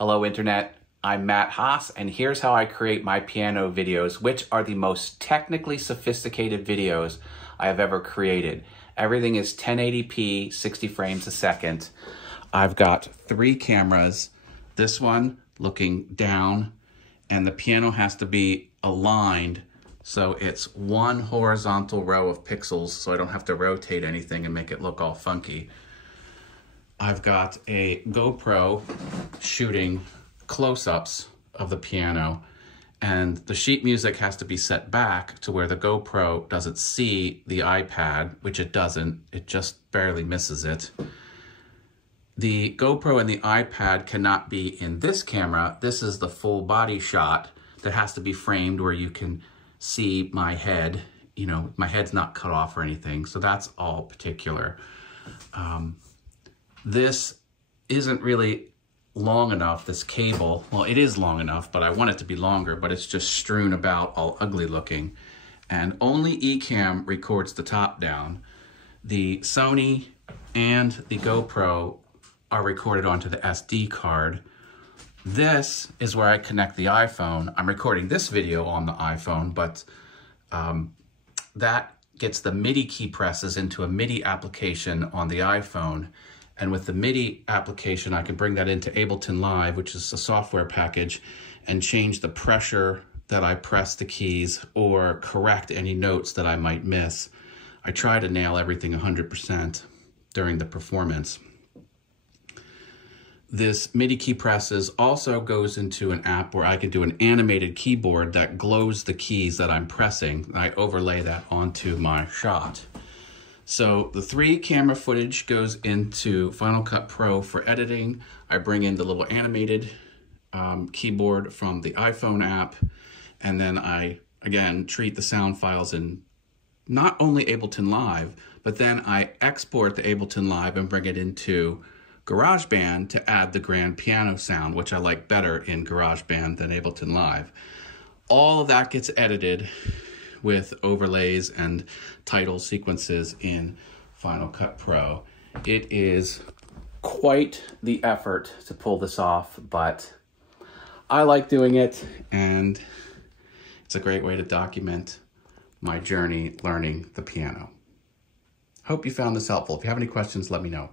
Hello Internet, I'm Matt Haas, and here's how I create my piano videos, which are the most technically sophisticated videos I have ever created. Everything is 1080p, 60 frames a second. I've got 3 cameras, this one looking down, and the piano has to be aligned so it's one horizontal row of pixels so I don't have to rotate anything and make it look all funky. I've got a GoPro shooting close-ups of the piano, and the sheet music has to be set back to where the GoPro doesn't see the iPad, which it doesn't, it just barely misses it. The GoPro and the iPad cannot be in this camera. This is the full body shot that has to be framed where you can see my head. You know, my head's not cut off or anything, so that's all particular. This isn't really long enough, this cable. Well, it is long enough, but I want it to be longer, but it's just strewn about all ugly looking. And only Ecamm records the top down. The Sony and the GoPro are recorded onto the SD card. This is where I connect the iPhone. I'm recording this video on the iPhone, but that gets the MIDI key presses into a MIDI application on the iPhone. And with the MIDI application, I can bring that into Ableton Live, which is a software package, and change the pressure that I press the keys or correct any notes that I might miss. I try to nail everything 100% during the performance. This MIDI key presses also goes into an app where I can do an animated keyboard that glows the keys that I'm pressing. I overlay that onto my shot. So the 3 camera footage goes into Final Cut Pro for editing. I bring in the little animated keyboard from the iPhone app, and then I, again, treat the sound files in not only Ableton Live, but then I export the Ableton Live and bring it into GarageBand to add the grand piano sound, which I like better in GarageBand than Ableton Live. All of that gets edited with overlays and title sequences in Final Cut Pro. It is quite the effort to pull this off, but I like doing it, and it's a great way to document my journey learning the piano. Hope you found this helpful. If you have any questions, let me know.